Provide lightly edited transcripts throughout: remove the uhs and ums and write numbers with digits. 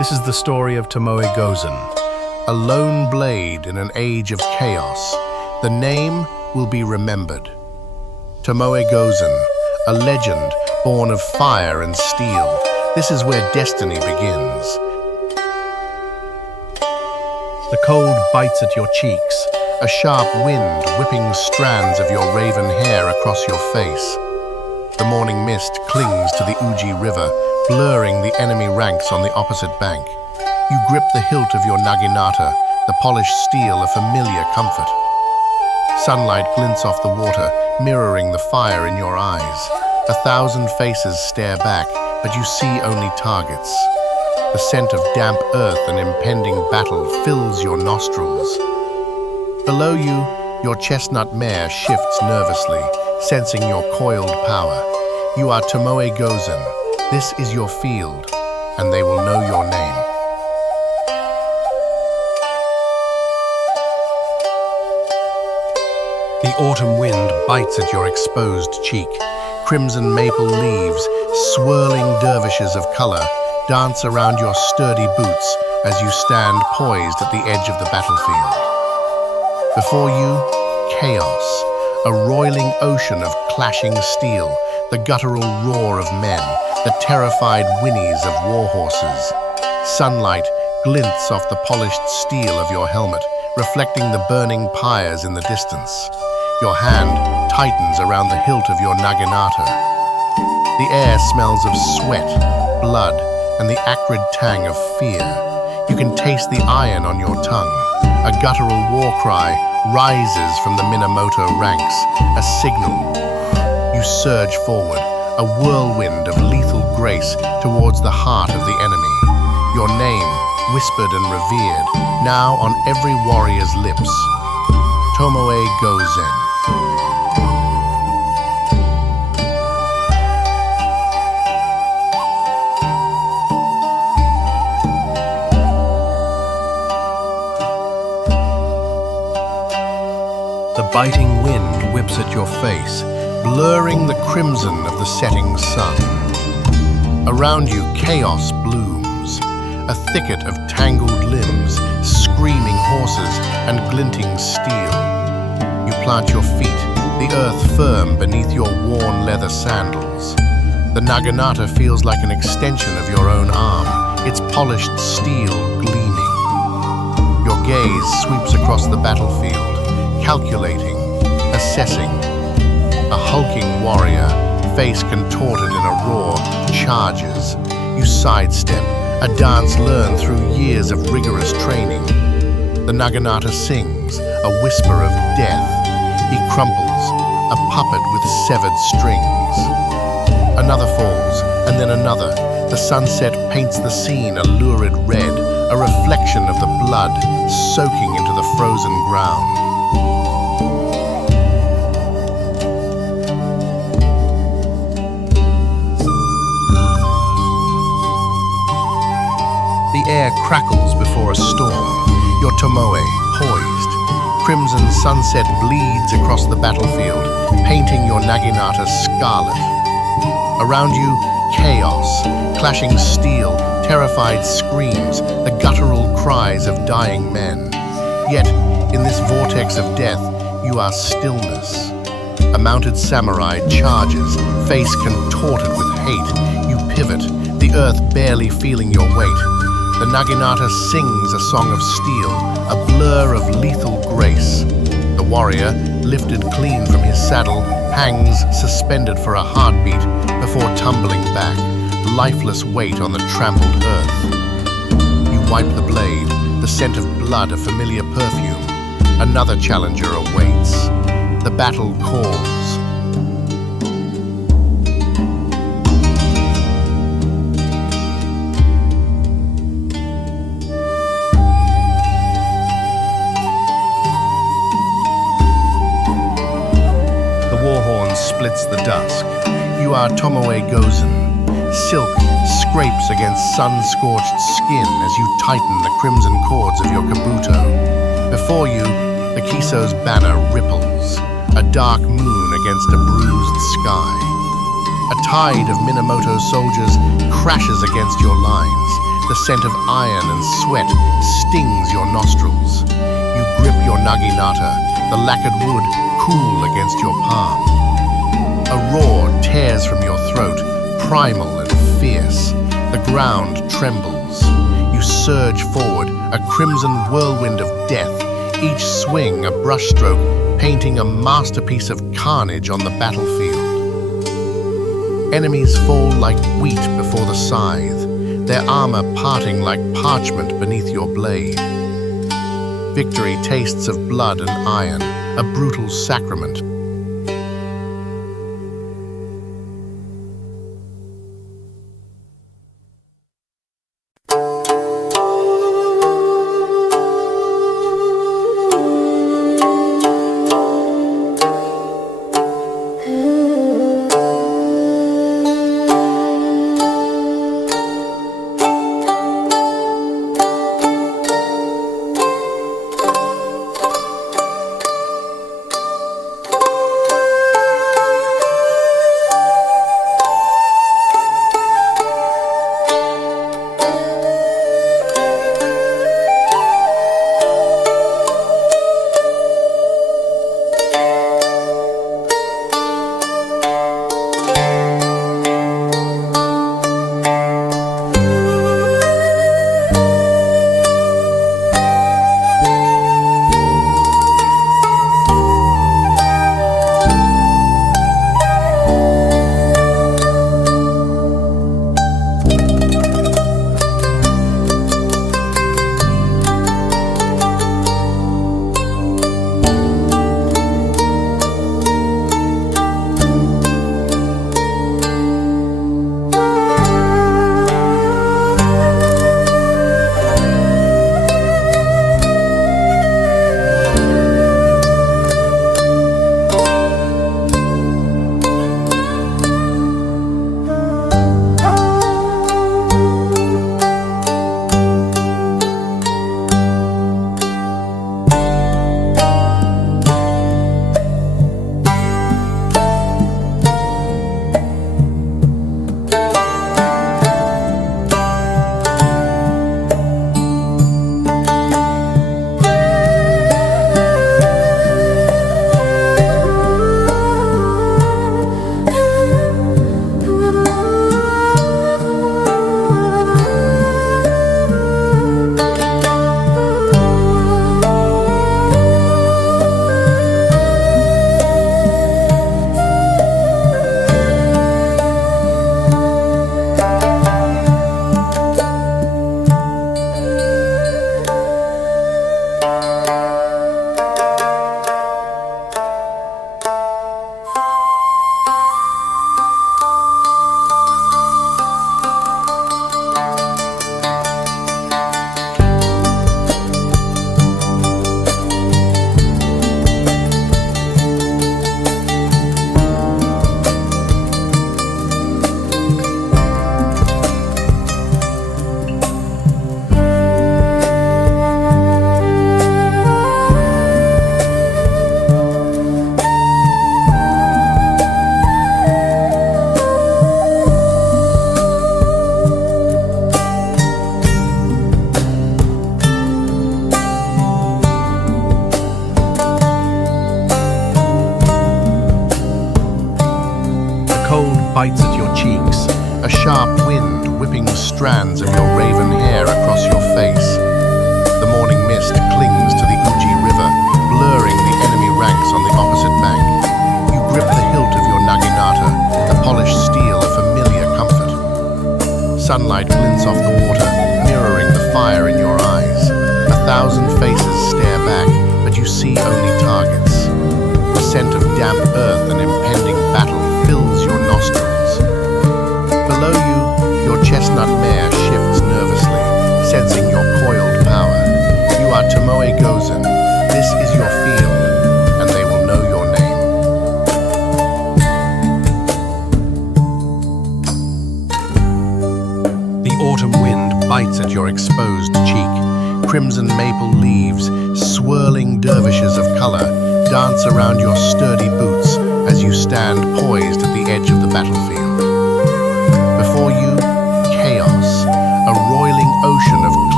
This is the story of Tomoe Gozen, a lone blade in an age of chaos. The name will be remembered. Tomoe Gozen, a legend born of fire and steel. This is where destiny begins. The cold bites at your cheeks, a sharp wind whipping strands of your raven hair across your face. The morning mist clings to the Uji River, blurring the enemy ranks on the opposite bank. You grip the hilt of your naginata, the polished steel a familiar comfort. Sunlight glints off the water, mirroring the fire in your eyes. 1,000 faces stare back, but you see only targets. The scent of damp earth and impending battle fills your nostrils. Below you, your chestnut mare shifts nervously, sensing your coiled power. You are Tomoe Gozen. This is your field, and they will know your name. The autumn wind bites at your exposed cheek. Crimson maple leaves, swirling dervishes of color, dance around your sturdy boots as you stand poised at the edge of the battlefield. Before you, chaos, a roiling ocean of clashing steel, the guttural roar of men, the terrified whinnies of war horses. Sunlight glints off the polished steel of your helmet, reflecting the burning pyres in the distance. Your hand tightens around the hilt of your naginata. The air smells of sweat, blood, and the acrid tang of fear. You can taste the iron on your tongue. A guttural war cry rises from the Minamoto ranks, a signal. You surge forward, a whirlwind of lethal grace towards the heart of the enemy. Your name, whispered and revered, now on every warrior's lips. Tomoe Gozen. The biting wind whips at your face, blurring the crimson of the setting sun. Around you, chaos blooms, a thicket of tangled limbs, screaming horses, and glinting steel. You plant your feet, the earth firm beneath your worn leather sandals. The naginata feels like an extension of your own arm, its polished steel gleaming. Your gaze sweeps across the battlefield, calculating, assessing. A hulking warrior, face contorted in a roar, charges. You sidestep, a dance learned through years of rigorous training. The naginata sings, a whisper of death. He crumples, a puppet with severed strings. Another falls, and then another. The sunset paints the scene a lurid red, a reflection of the blood soaking into the frozen ground. The air crackles before a storm. Your Tomoe, poised. Crimson sunset bleeds across the battlefield, painting your naginata scarlet. Around you, chaos, clashing steel, terrified screams, the guttural cries of dying men. Yet, in this vortex of death, you are stillness. A mounted samurai charges, face contorted with hate. You pivot, the earth barely feeling your weight. The naginata sings a song of steel, a blur of lethal grace. The warrior, lifted clean from his saddle, hangs suspended for a heartbeat before tumbling back, lifeless weight on the trampled earth. You wipe the blade, the scent of blood a familiar perfume. Another challenger awaits. The battle calls. Splits the dusk. You are Tomoe Gozen. Silk scrapes against sun-scorched skin as you tighten the crimson cords of your kabuto. Before you, the Kiso's banner ripples, a dark moon against a bruised sky. A tide of Minamoto soldiers crashes against your lines, The scent of iron and sweat stings your nostrils. You grip your naginata, the lacquered wood cool against your palm. A roar tears from your throat, primal and fierce. The ground trembles. You surge forward, a crimson whirlwind of death, each swing a brushstroke painting a masterpiece of carnage on the battlefield. Enemies fall like wheat before the scythe, their armor parting like parchment beneath your blade. Victory tastes of blood and iron, a brutal sacrament. bites at your cheeks, a sharp wind whipping strands of your raven hair across your face. The morning mist clings to the Uji River, blurring the enemy ranks on the opposite bank. You grip the hilt of your naginata, the polished steel a familiar comfort. Sunlight glints off the water, mirroring the fire in your eyes. 1,000 faces stare back, but you see only targets. The scent of damp earth and impending battle fills your nostrils. Below you, your chestnut mare shifts nervously, sensing your coiled power. You are Tomoe Gozen. This is your field, and they will know your name. The autumn wind bites at your exposed cheek. Crimson maple leaves, swirling dervishes of color, dance around your sturdy boots as you stand poised at the edge of the battlefield. Before you, chaos, a roiling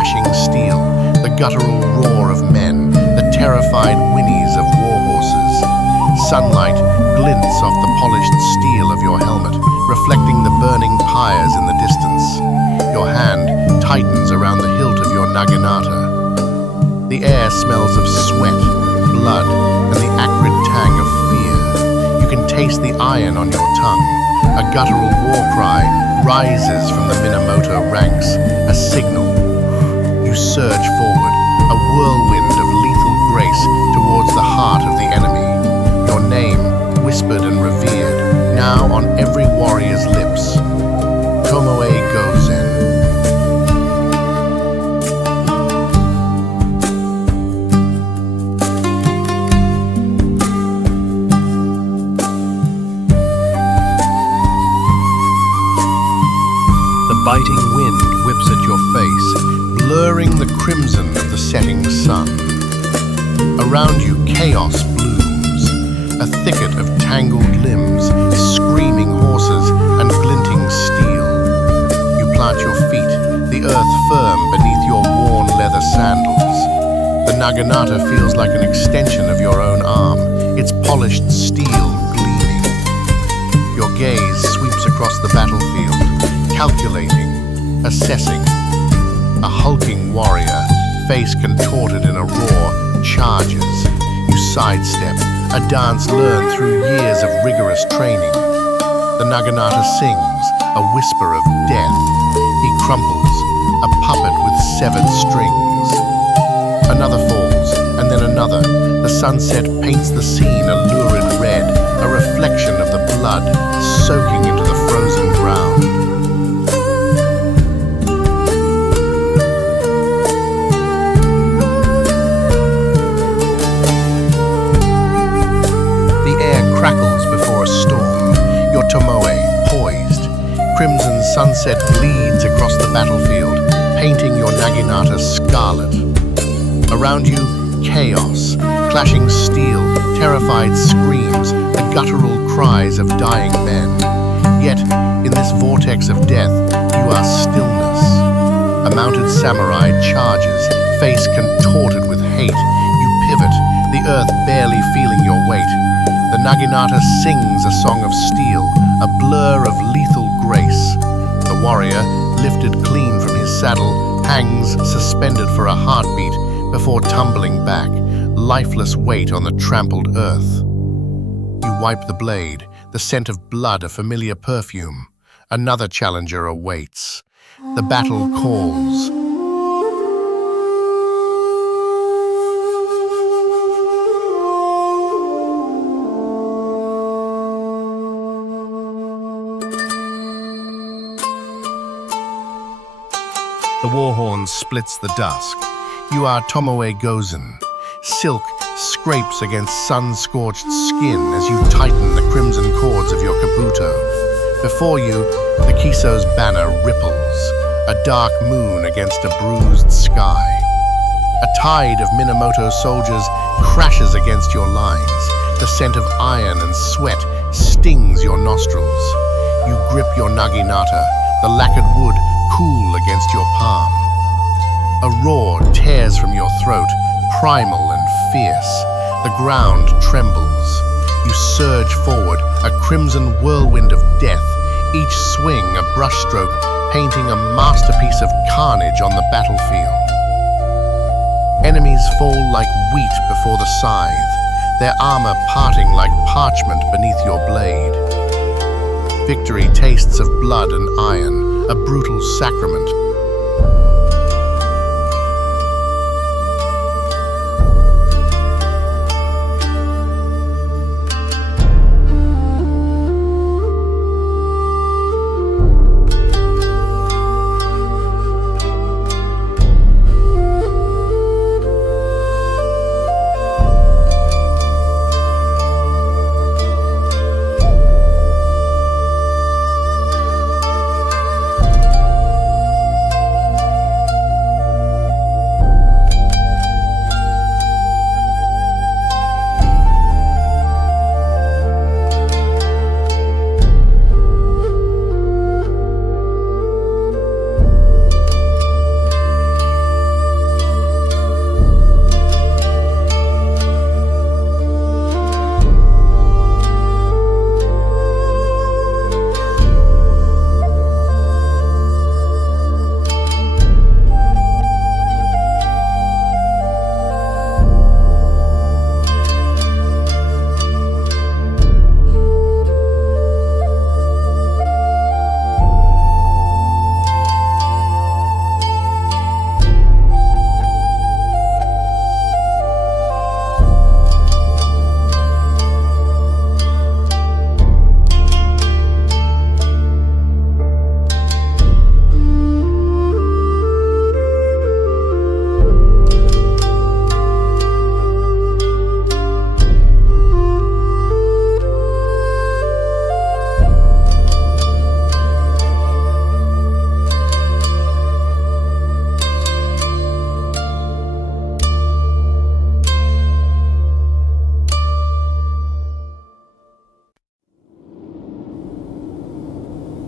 clashing steel, the guttural roar of men, the terrified whinnies of war horses. Sunlight glints off the polished steel of your helmet, reflecting the burning pyres in the distance. Your hand tightens around the hilt of your naginata. The air smells of sweat, blood, and the acrid tang of fear. You can taste the iron on your tongue. A guttural war cry rises from the Minamoto ranks, a signal. You surge forward, a whirlwind of lethal grace towards the heart of the enemy. Your name, whispered and revered, now on every warrior's lips. Tomoe Gozen. The biting wind whips at your face, blurring the crimson of the setting sun. Around you, chaos blooms, a thicket of tangled limbs, screaming horses, and glinting steel. You plant your feet, the earth firm beneath your worn leather sandals. The naginata feels like an extension of your own arm, its polished steel gleaming. Your gaze sweeps across the battlefield, calculating, assessing. A hulking warrior, face contorted in a roar, charges. You sidestep, a dance learned through years of rigorous training. The naginata sings, a whisper of death. He crumples, a puppet with severed strings. Another falls, and then another. The sunset paints the scene a lurid red, a reflection of the blood soaking into the frozen ground. Crackles before a storm, your tomoe poised. Crimson sunset bleeds across the battlefield, painting your naginata scarlet. Around you, chaos, clashing steel, terrified screams, the guttural cries of dying men. Yet, in this vortex of death, you are stillness. A mounted samurai charges, face contorted with hate. You pivot, the earth barely feeling your weight. The naginata sings a song of steel, a blur of lethal grace. The warrior, lifted clean from his saddle, hangs suspended for a heartbeat before tumbling back, lifeless weight on the trampled earth. You wipe the blade, the scent of blood a familiar perfume. Another challenger awaits. The battle calls. The war horn splits the dusk. You are Tomoe Gozen. Silk scrapes against sun-scorched skin as you tighten the crimson cords of your kabuto. Before you, the Kiso's banner ripples, a dark moon against a bruised sky. A tide of Minamoto soldiers crashes against your lines. The scent of iron and sweat stings your nostrils. You grip your naginata, the lacquered wood cool against your palm. A roar tears from your throat, primal and fierce. The ground trembles. You surge forward, a crimson whirlwind of death, each swing a brushstroke painting a masterpiece of carnage on the battlefield. Enemies fall like wheat before the scythe, their armor parting like parchment beneath your blade. Victory tastes of blood and iron, a brutal sacrament.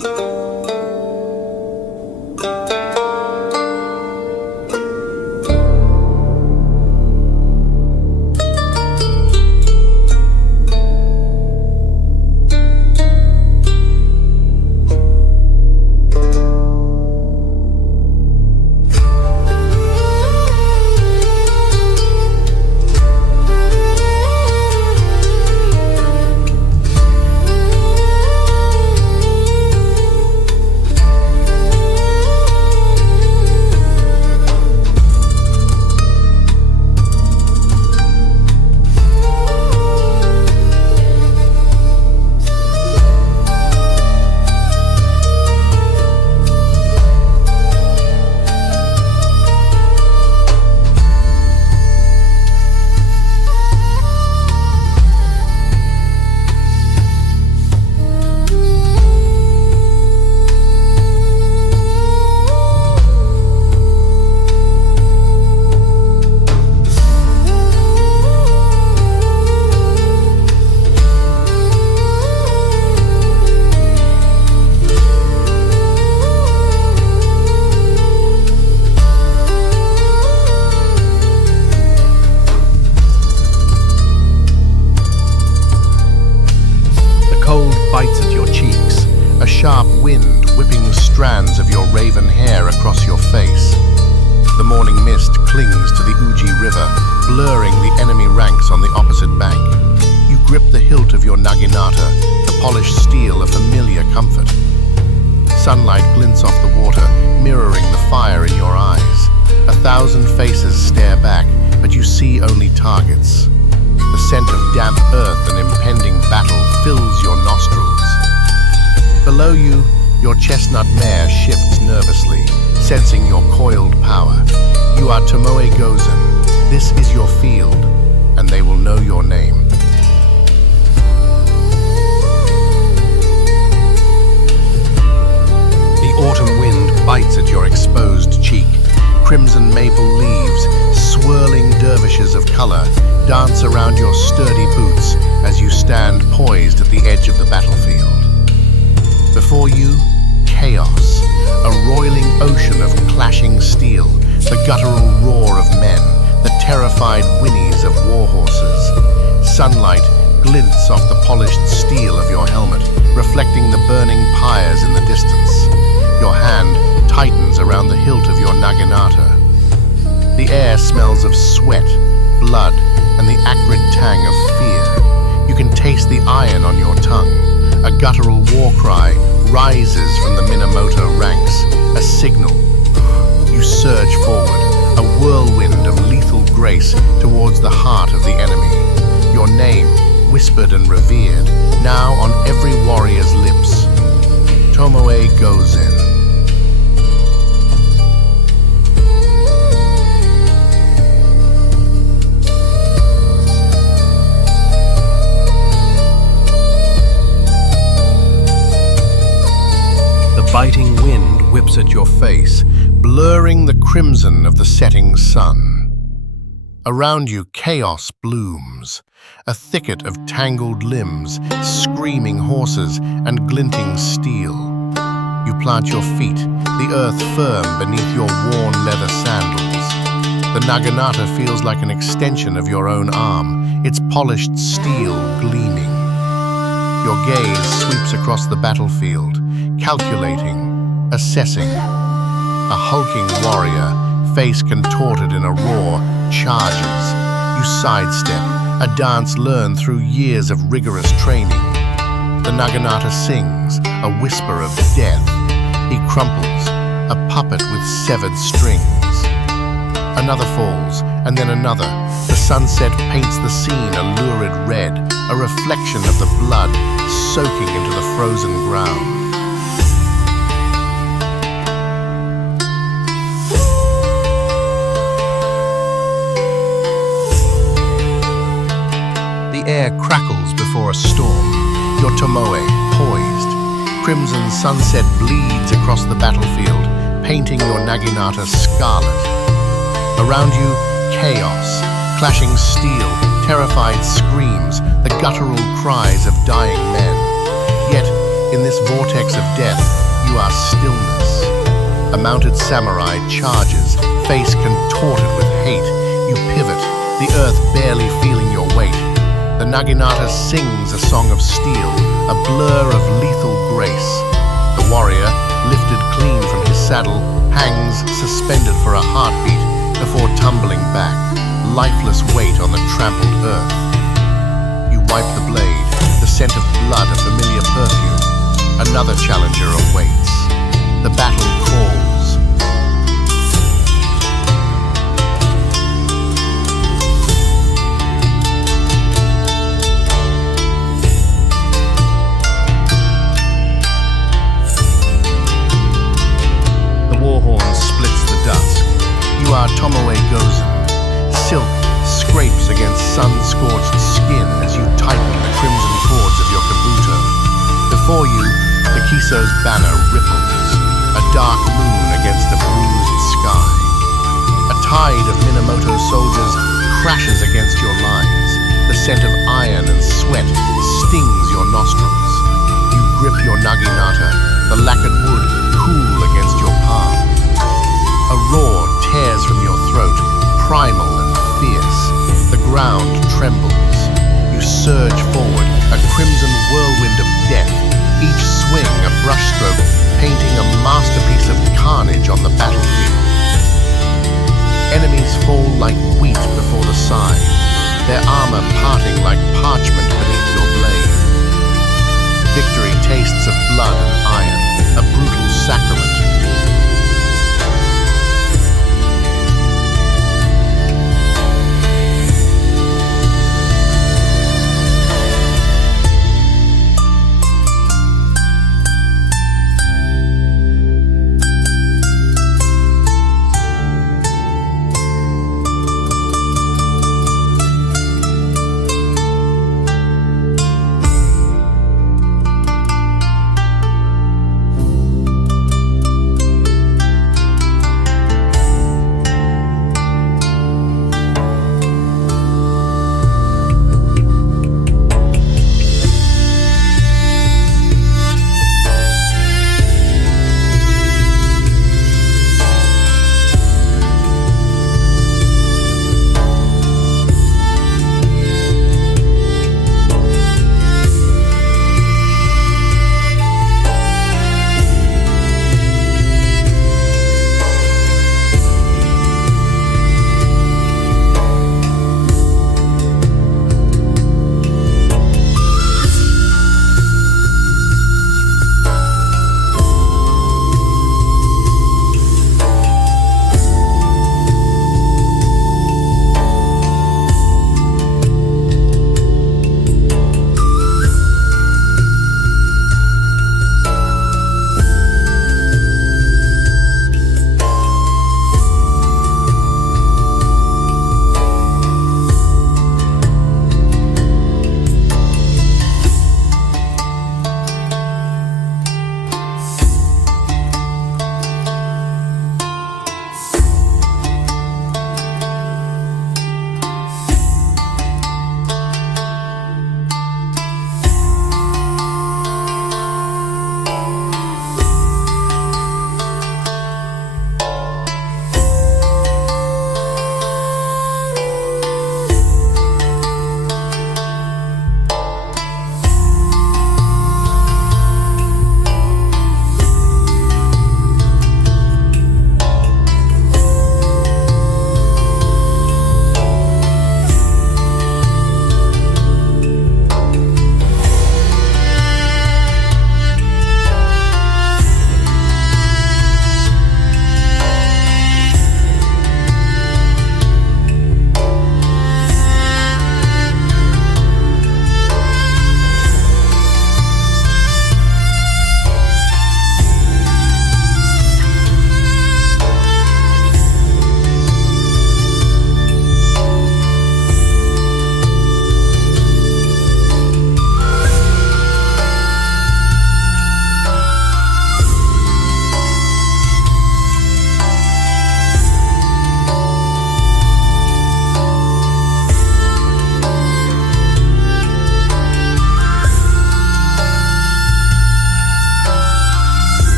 bites at your cheeks, a sharp wind whipping strands of your raven hair across your face. The morning mist clings to the Uji River, blurring the enemy ranks on the opposite bank. You grip the hilt of your naginata, the polished steel a familiar comfort. Sunlight glints off the water, mirroring the fire in your eyes. 1,000 faces stare back, but you see only targets. The scent of damp earth and impending battle fills your nostrils. Below you, your chestnut mare shifts nervously, sensing your coiled power. You are Tomoe Gozen. This is your field, and they will know your name. The autumn wind bites at your exposed cheek. Crimson maple leaves, swirling dervishes of color, dance around your sturdy boots as you stand poised at the edge of the battlefield. Before you, chaos, a roiling ocean of clashing steel, the guttural roar of men, the terrified whinnies of war horses. Sunlight glints off the polished steel of your helmet, reflecting the burning pyres in the distance. Your hand tightens around the hilt of your naginata. The air smells of sweat, blood, and the acrid tang of fear. You can taste the iron on your tongue. A guttural war cry rises from the Minamoto ranks, a signal. You surge forward, a whirlwind of lethal grace towards the heart of the enemy. Your name, whispered and revered, now on every warrior's lips. Tomoe Gozen. Biting wind whips at your face, blurring the crimson of the setting sun. Around you, chaos blooms, a thicket of tangled limbs, screaming horses, and glinting steel. You plant your feet, the earth firm beneath your worn leather sandals. The naginata feels like an extension of your own arm, its polished steel gleaming. Your gaze sweeps across the battlefield, calculating, assessing. A hulking warrior, face contorted in a roar, charges. You sidestep, a dance learned through years of rigorous training. The naginata sings, a whisper of death. He crumples, a puppet with severed strings. Another falls, and then another. The sunset paints the scene a lurid red, a reflection of the blood soaking into the frozen ground. The air crackles before a storm. Your Tomoe, poised. Crimson sunset bleeds across the battlefield, painting your naginata scarlet. Around you, chaos, clashing steel, terrified screams, the guttural cries of dying men. Yet, In this vortex of death, you are stillness. A mounted samurai charges, face contorted with hate. You pivot, the earth barely feeling your weight. The naginata sings a song of steel, a blur of lethal grace. The warrior, lifted clean from his saddle, hangs suspended for a heartbeat before tumbling back, lifeless weight on the trampled earth. You wipe the blade, the scent of blood a familiar perfume. Another challenger awaits. The battle calls. You are Tomoe Gozen. Silk scrapes against sun-scorched skin as you tighten the crimson cords of your kabuto. Before you, the Kiso's banner ripples, a dark moon against a bruised sky. A tide of Minamoto soldiers crashes against your lines. The scent of iron and sweat stings your nostrils. You grip your naginata, the lacquered wood cool against your palm. A roar tears from your throat, primal and fierce. The ground trembles. You surge forward, a crimson whirlwind of death, each swing a brushstroke painting a masterpiece of carnage on the battlefield. Enemies fall like wheat before the scythe, their armor parting like parchment beneath your blade. Victory tastes of blood and iron, a brutal sacrament.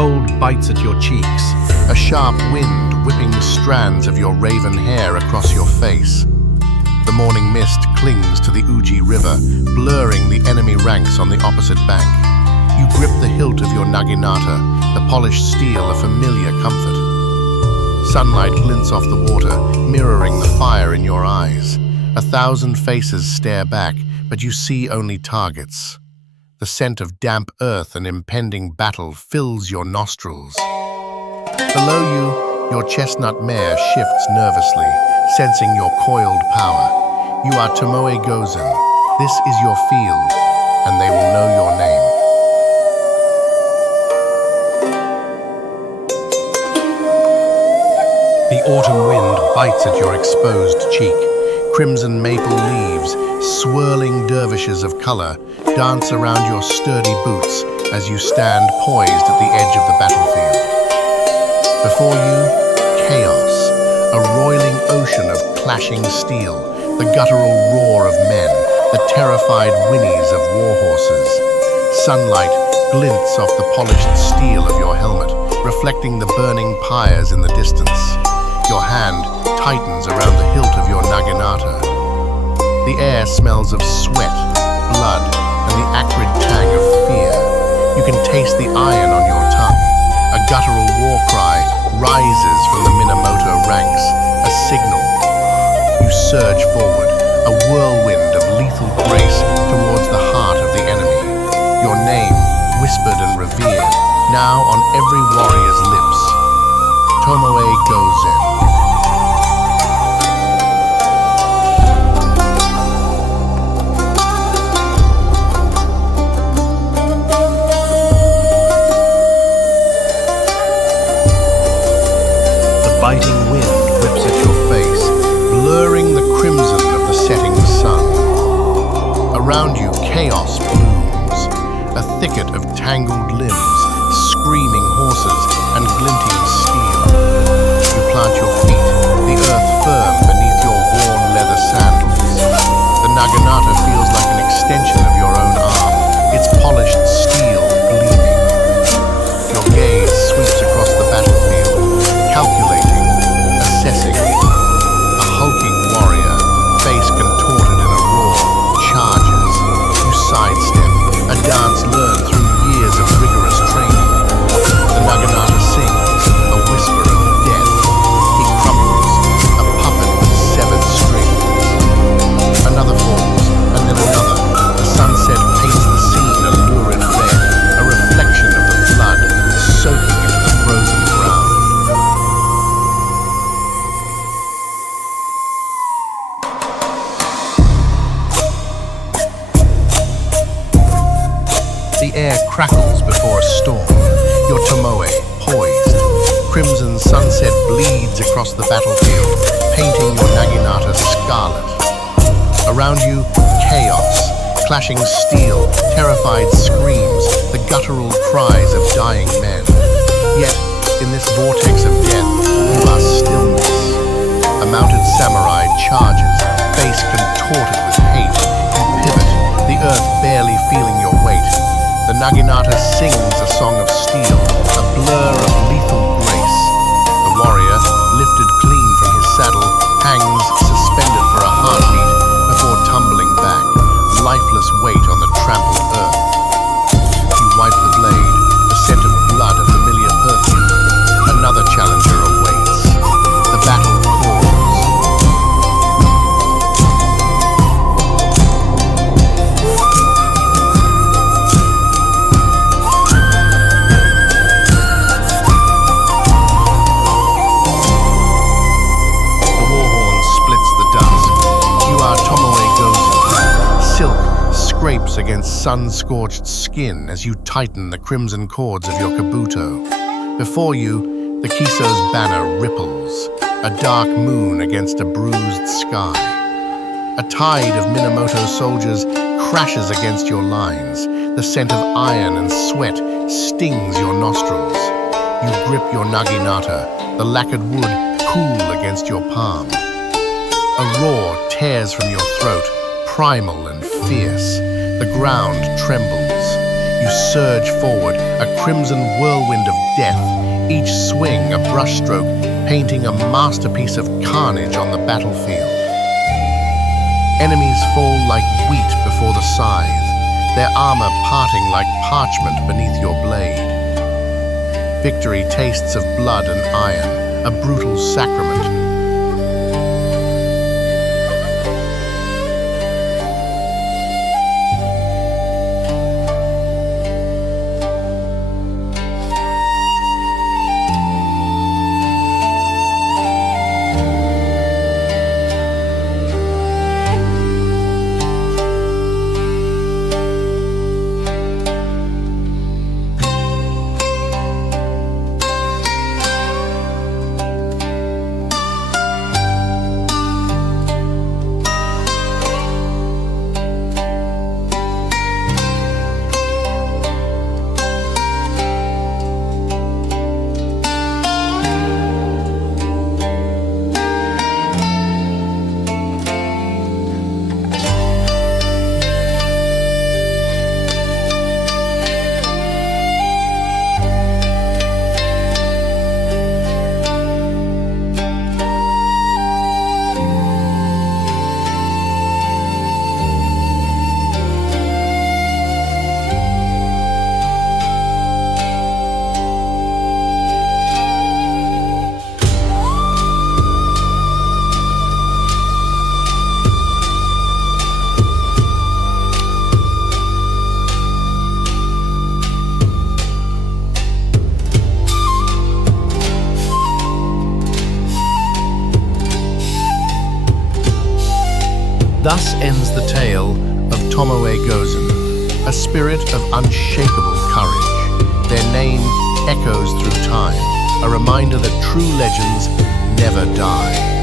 cold bites at your cheeks, a sharp wind whipping strands of your raven hair across your face. The morning mist clings to the Uji River, blurring the enemy ranks on the opposite bank. You grip the hilt of your naginata, the polished steel a familiar comfort. Sunlight glints off the water, mirroring the fire in your eyes. 1,000 faces stare back, but you see only targets. The scent of damp earth and impending battle fills your nostrils. Below you, your chestnut mare shifts nervously, sensing your coiled power. You are Tomoe Gozen. This is your field, and they will know your name. The autumn wind bites at your exposed cheek. Crimson maple leaves, swirling dervishes of color, dance around your sturdy boots as you stand poised at the edge of the battlefield. Before you, chaos, a roiling ocean of clashing steel, the guttural roar of men, the terrified whinnies of war horses. Sunlight glints off the polished steel of your helmet, reflecting the burning pyres in the distance. Your hand tightens around the hilt of your naginata. The air smells of sweat, blood, and the acrid tang of fear. You can taste the iron on your tongue. A guttural war cry rises from the Minamoto ranks, a signal. You surge forward, a whirlwind of lethal grace towards the heart of the enemy. Your name, whispered and revered, now on every warrior's lips. Tomoe Gozen. Biting wind whips at your face, blurring the crimson of the setting sun. Around you, chaos blooms, a thicket of tangled limbs, screaming horses, and glinting steel. You plant your feet, the earth firm beneath your worn leather sandals. The naginata feels like an extension of your own arm, its polished steel gleaming. Your gaze sweeps across the battlefield, calculating, assessing. A hulking warrior, face contorted in a roar, charges. You sidestep, a dance learned through years of rigorous training. The naginata sings, a whisper of death. He crumbles, a puppet with severed strings. Another falls, and then another. The sunset paints the scene a lurid red, a reflection of the blood soaking into the frozen ground. The air crackles before a storm. Your Tomoe, poised. Crimson sunset bleeds across the battlefield, painting your naginata scarlet. Around you, chaos, clashing steel, terrified screams, the guttural cries of dying men. Yet, in this vortex of death, you are stillness. A mounted samurai charges, face contorted with hate. You pivot, the earth barely feeling your weight. The naginata sings a song of steel, a blur of lethal grace. The warrior, lifted clean from his saddle, hangs suspended for a heartbeat before tumbling back, lifeless weight on the trampled earth. You wipe the blade, the scent of blood a familiar perfume. Another challenger awaits. The battle calls. Scrapes against sun-scorched skin as you tighten the crimson cords of your kabuto. Before you, the Kiso's banner ripples, a dark moon against a bruised sky. A tide of Minamoto soldiers crashes against your lines. The scent of iron and sweat stings your nostrils. You grip your naginata, the lacquered wood cool against your palm. A roar tears from your throat, primal and fierce. The ground trembles. You surge forward, a crimson whirlwind of death, each swing a brushstroke painting a masterpiece of carnage on the battlefield. Enemies fall like wheat before the scythe, their armor parting like parchment beneath your blade. Victory tastes of blood and iron, a brutal sacrament. Thus ends the tale of Tomoe Gozen, a spirit of unshakable courage. Their name echoes through time, a reminder that true legends never die.